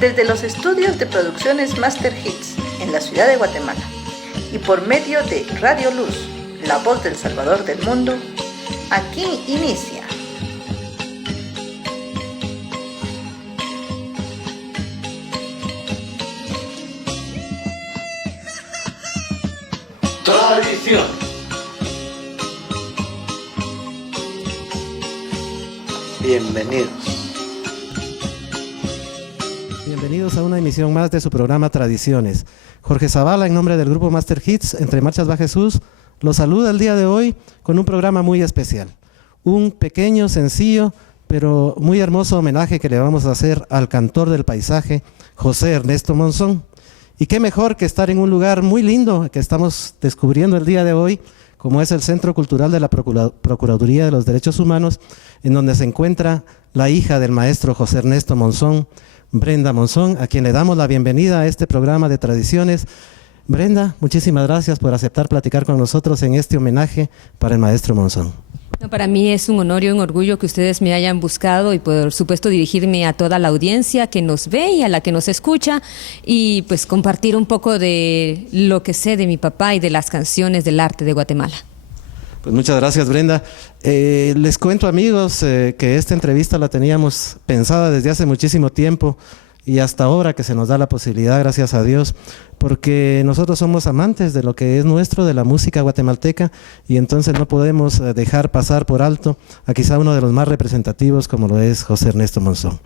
desde los estudios de producciones Master Hits en la ciudad de Guatemala y por medio de Radio Luz, la voz del Salvador del mundo, aquí inicia Tradición. Bienvenidos. Bienvenidos a una emisión más de su programa Tradiciones. Jorge Zavala, en nombre del grupo Master Hits, Entre Marchas va Jesús, los saluda el día de hoy con un programa muy especial. Un pequeño, sencillo, pero muy hermoso homenaje que le vamos a hacer al cantor del paisaje, José Ernesto Monzón. Y qué mejor que estar en un lugar muy lindo que estamos descubriendo el día de hoy, como es el Centro Cultural de la Procuraduría de los Derechos Humanos, en donde se encuentra la hija del maestro José Ernesto Monzón, Brenda Monzón, a quien le damos la bienvenida a este programa de Tradiciones. Brenda, muchísimas gracias por aceptar platicar con nosotros en este homenaje para el maestro Monzón. No, para mí es un honor y un orgullo que ustedes me hayan buscado y por supuesto dirigirme a toda la audiencia que nos ve y a la que nos escucha y pues compartir un poco de lo que sé de mi papá y de las canciones del arte de Guatemala. Pues muchas gracias, Brenda. Les cuento, amigos, que esta entrevista la teníamos pensada desde hace muchísimo tiempo y hasta ahora que se nos da la posibilidad, gracias a Dios, porque nosotros somos amantes de lo que es nuestro, de la música guatemalteca, y entonces no podemos dejar pasar por alto a quizá uno de los más representativos como lo es José Ernesto Monzón.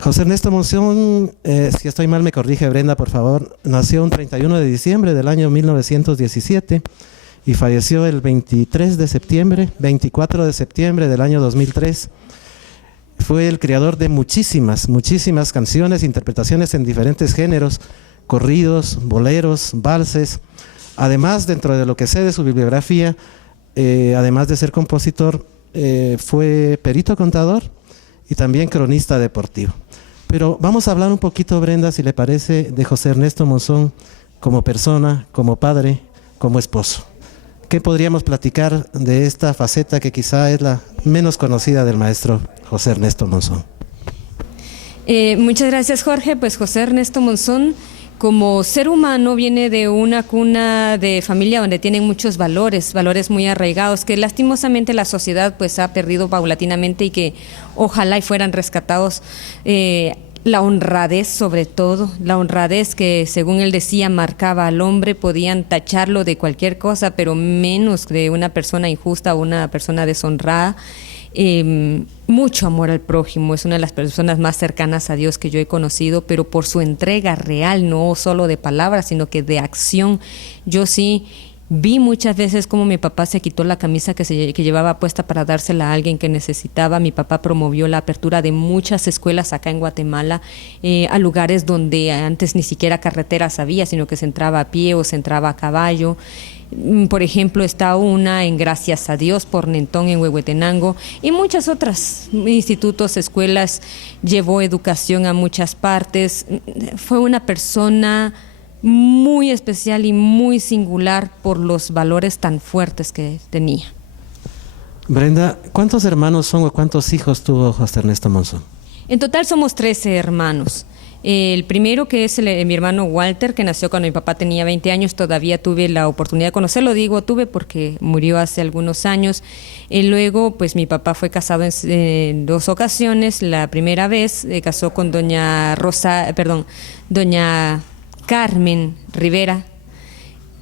José Ernesto Monzón, si estoy mal me corrige Brenda, por favor, nació un 31 de diciembre del año 1917 y falleció el 24 de septiembre del año 2003. Fue el creador de muchísimas canciones, interpretaciones en diferentes géneros, corridos, boleros, valses. Además, dentro de lo que sé de su bibliografía, además de ser compositor, fue perito contador y también cronista deportivo. Pero vamos a hablar un poquito, Brenda, si le parece, de José Ernesto Monzón como persona, como padre, como esposo. ¿Qué podríamos platicar de esta faceta que quizá es la menos conocida del maestro José Ernesto Monzón? Muchas gracias, Jorge. Pues José Ernesto Monzón, como ser humano, viene de una cuna de familia donde tienen muchos valores muy arraigados, que lastimosamente la sociedad pues ha perdido paulatinamente y que ojalá y fueran rescatados. La honradez, sobre todo, la honradez que, según él decía, marcaba al hombre. Podían tacharlo de cualquier cosa, pero menos de una persona injusta o una persona deshonrada. Mucho amor al prójimo, es una de las personas más cercanas a Dios que yo he conocido, pero por su entrega real, no solo de palabras, sino que de acción. Yo sí vi muchas veces cómo mi papá se quitó la camisa que llevaba puesta para dársela a alguien que necesitaba. Mi papá promovió la apertura de muchas escuelas acá en Guatemala, a lugares donde antes ni siquiera carreteras había, sino que se entraba a pie o se entraba a caballo. Por ejemplo, está una en Gracias a Dios por Nentón, en Huehuetenango, y muchas otras institutos, escuelas. Llevó educación a muchas partes. Fue una persona muy especial y muy singular por los valores tan fuertes que tenía. Brenda, ¿cuántos hermanos son o cuántos hijos tuvo José Ernesto Monzón? En total somos 13 hermanos. El primero, que es mi hermano Walter, que nació cuando mi papá tenía 20 años, todavía tuve la oportunidad de conocerlo. Digo tuve porque murió hace algunos años. Luego, pues mi papá fue casado en 2 ocasiones. La primera vez casó con doña Carmen Rivera.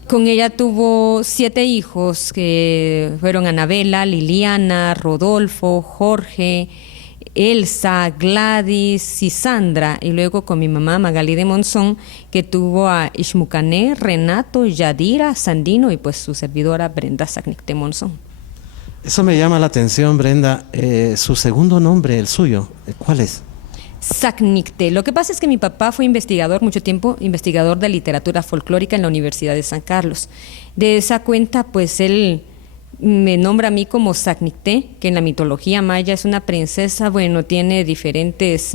Con ella tuvo 7 hijos, que fueron Anabela, Liliana, Rodolfo, Jorge, Elsa, Gladys y Sandra. Y luego con mi mamá Magali de Monzón, que tuvo a Ishmucané, Renato, Yadira, Sandino y pues su servidora Brenda Sacnicté Monzón. Eso me llama la atención, Brenda. Su segundo nombre, el suyo, ¿cuál es? Sacnicté. Lo que pasa es que mi papá fue investigador mucho tiempo, investigador de literatura folclórica en la Universidad de San Carlos. De esa cuenta, pues él me nombra a mí como Sacnicté, que en la mitología maya es una princesa. Bueno, tiene diferentes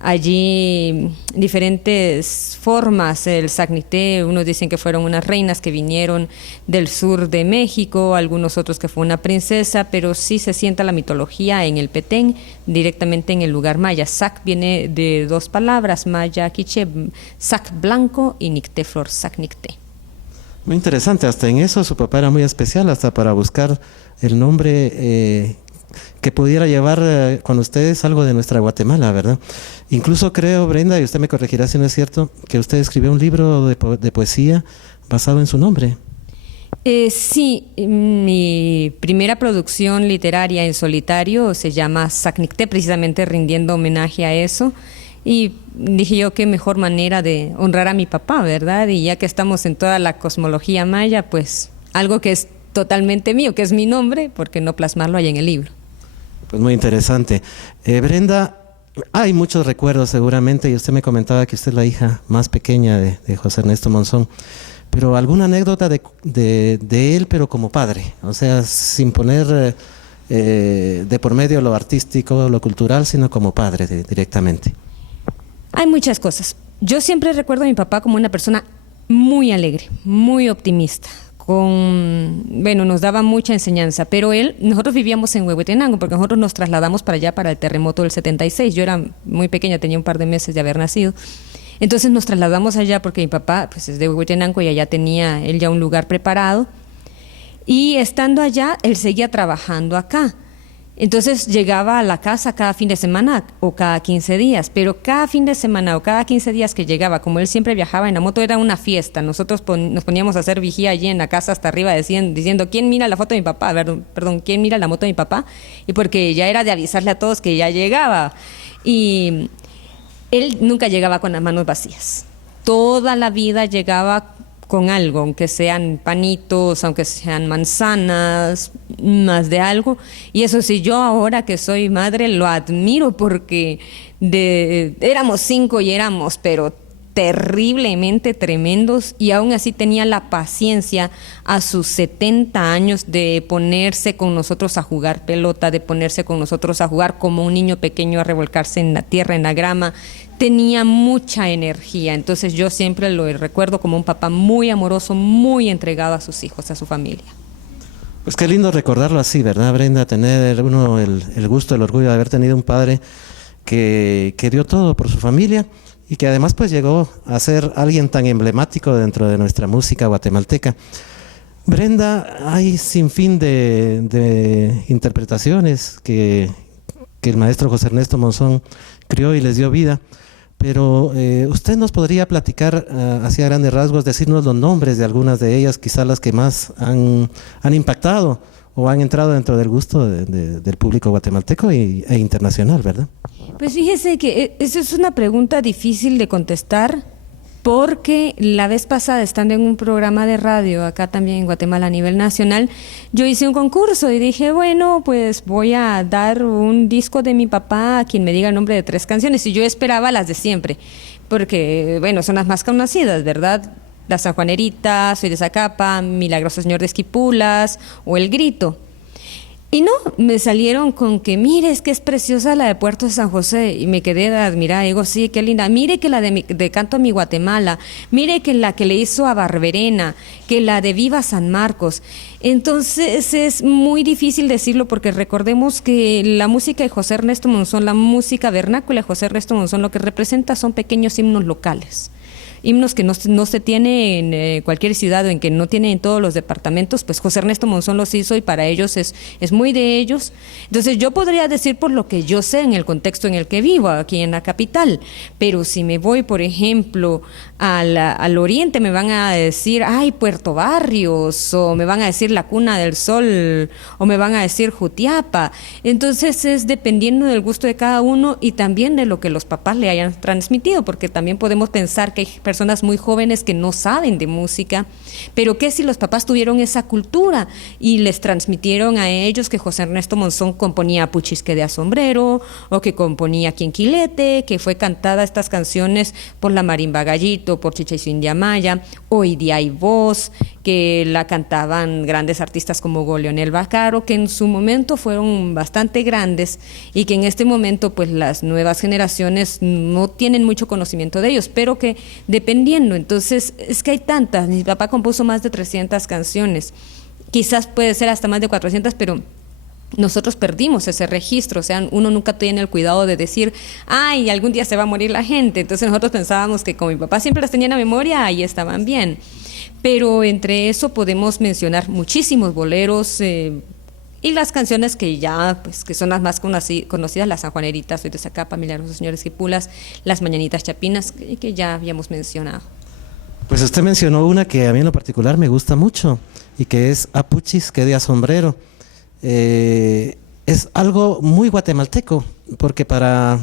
allí diferentes formas. El Sacnité, unos dicen que fueron unas reinas que vinieron del sur de México, algunos otros que fue una princesa, pero sí se sienta la mitología en el Petén, directamente en el lugar maya. Sac viene de dos palabras, maya quiché, sac blanco y nicté flor, Sacnicté. Muy interesante, hasta en eso su papá era muy especial, hasta para buscar el nombre que pudiera llevar con ustedes algo de nuestra Guatemala, ¿verdad? Incluso creo, Brenda, y usted me corregirá si no es cierto, que usted escribió un libro de poesía basado en su nombre. Sí, mi primera producción literaria en solitario se llama Sacnicté, precisamente rindiendo homenaje a eso. Y dije yo, qué mejor manera de honrar a mi papá, ¿verdad? Y ya que estamos en toda la cosmología maya, pues algo que es totalmente mío, que es mi nombre, ¿por qué no plasmarlo ahí en el libro? Pues muy interesante. Brenda, hay muchos recuerdos seguramente, y usted me comentaba que usted es la hija más pequeña de José Ernesto Monzón, pero ¿alguna anécdota de él, pero como padre? O sea, sin poner de por medio lo artístico, lo cultural, sino como padre directamente. Hay muchas cosas. Yo siempre recuerdo a mi papá como una persona muy alegre, muy optimista, nos daba mucha enseñanza, pero nosotros vivíamos en Huehuetenango, porque nosotros nos trasladamos para allá para el terremoto del 76, yo era muy pequeña, tenía un par de meses de haber nacido, entonces nos trasladamos allá porque mi papá pues es de Huehuetenango y allá tenía él ya un lugar preparado, y estando allá, él seguía trabajando acá. Entonces llegaba a la casa cada fin de semana o cada 15 días, pero cada fin de semana o cada 15 días que llegaba, como él siempre viajaba en la moto, era una fiesta. Nosotros nos poníamos a hacer vigía allí en la casa hasta arriba diciendo ¿quién mira la foto de mi papá? Perdón, ¿quién mira la moto de mi papá? Y porque ya era de avisarle a todos que ya llegaba. Y él nunca llegaba con las manos vacías. Toda la vida llegaba con algo, aunque sean panitos, aunque sean manzanas, más de algo. Y eso sí, yo ahora que soy madre lo admiro porque éramos 5 y éramos, pero terriblemente tremendos, y aún así tenía la paciencia a sus 70 años de ponerse con nosotros a jugar pelota, de ponerse con nosotros a jugar como un niño pequeño, a revolcarse en la tierra, en la grama. Tenía mucha energía, entonces yo siempre lo recuerdo como un papá muy amoroso, muy entregado a sus hijos, a su familia. Pues qué lindo recordarlo así, ¿verdad, Brenda? Tener uno el gusto, el orgullo de haber tenido un padre que dio todo por su familia y que además pues llegó a ser alguien tan emblemático dentro de nuestra música guatemalteca. Brenda, hay sin fin de interpretaciones que el maestro José Ernesto Monzón crió y les dio vida, pero usted nos podría platicar hacia grandes rasgos, decirnos los nombres de algunas de ellas, quizás las que más han impactado o han entrado dentro del gusto del público guatemalteco e internacional, ¿verdad? Pues fíjese que eso es una pregunta difícil de contestar, porque la vez pasada, estando en un programa de radio, acá también en Guatemala a nivel nacional, yo hice un concurso y dije, bueno, pues voy a dar un disco de mi papá a quien me diga el nombre de 3 canciones, y yo esperaba las de siempre, porque, bueno, son las más conocidas, ¿verdad? La Sanjuanerita, Soy de Zacapa, Milagroso Señor de Esquipulas o El Grito. Y no, me salieron con que, mire, es que es preciosa la de Puerto de San José, y me quedé admirada, digo, sí, qué linda, mire que la de Canto a mi Guatemala, mire que la que le hizo a Barberena, que la de Viva San Marcos. Entonces es muy difícil decirlo, porque recordemos que la música de José Ernesto Monzón, la música vernácula de José Ernesto Monzón, lo que representa son pequeños himnos locales. Himnos que no se tiene en cualquier ciudad, o en que no tiene en todos los departamentos, pues José Ernesto Monzón los hizo y para ellos es muy de ellos. Entonces yo podría decir por lo que yo sé en el contexto en el que vivo, aquí en la capital, pero si me voy, por ejemplo, al oriente, me van a decir, ay, Puerto Barrios, o me van a decir La Cuna del Sol, o me van a decir Jutiapa. Entonces es dependiendo del gusto de cada uno y también de lo que los papás le hayan transmitido, porque también podemos pensar que hay personas muy jóvenes que no saben de música, pero que si los papás tuvieron esa cultura y les transmitieron a ellos que José Ernesto Monzón componía Puchisque de a sombrero, o que componía Quinquilete, que fue cantada estas canciones por la Marimba Gallito, por Chicha y su India Maya, Hoy día hay voz, que la cantaban grandes artistas como Leonel Vaccaro, que en su momento fueron bastante grandes y que en este momento pues las nuevas generaciones no tienen mucho conocimiento de ellos, pero que dependiendo, entonces es que hay tantas, mi papá compuso más de 300 canciones, quizás puede ser hasta más de 400, pero nosotros perdimos ese registro, o sea, uno nunca tiene el cuidado de decir, ay, algún día se va a morir la gente, entonces nosotros pensábamos que como mi papá siempre las tenía en la memoria, ahí estaban bien, pero entre eso podemos mencionar muchísimos boleros, y las canciones que ya, pues, que son las más conocidas, las sanjuaneritas, Soy de Zacapa, Milagrosos Señores Quipulas, las Mañanitas Chapinas, que ya habíamos mencionado. Pues usted mencionó una que a mí en lo particular me gusta mucho, y que es Apuchis, que de a sombrero. Es algo muy guatemalteco, porque para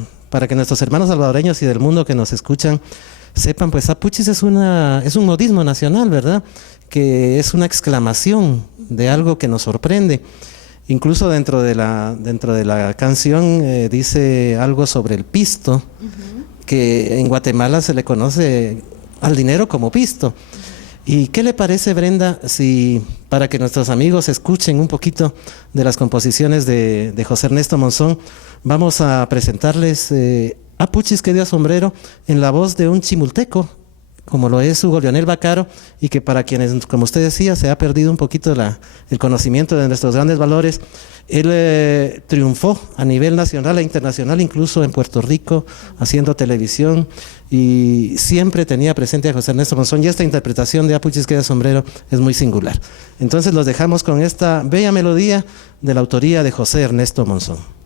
que nuestros hermanos salvadoreños y del mundo que nos escuchan sepan, pues Apuchis es un modismo nacional, ¿verdad? Que es una exclamación de algo que nos sorprende. Incluso dentro de la canción dice algo sobre el pisto, que en Guatemala se le conoce al dinero como pisto. ¿Y qué le parece, Brenda, si para que nuestros amigos escuchen un poquito de las composiciones de José Ernesto Monzón, vamos a presentarles Apuchis que de a sombrero en la voz de un chimulteco, como lo es Hugo Leonel Vaccaro, y que para quienes, como usted decía, se ha perdido un poquito el conocimiento de nuestros grandes valores. Él triunfó a nivel nacional e internacional, incluso en Puerto Rico, haciendo televisión, y siempre tenía presente a José Ernesto Monzón, y esta interpretación de Apuchis que de a sombrero es muy singular. Entonces los dejamos con esta bella melodía de la autoría de José Ernesto Monzón.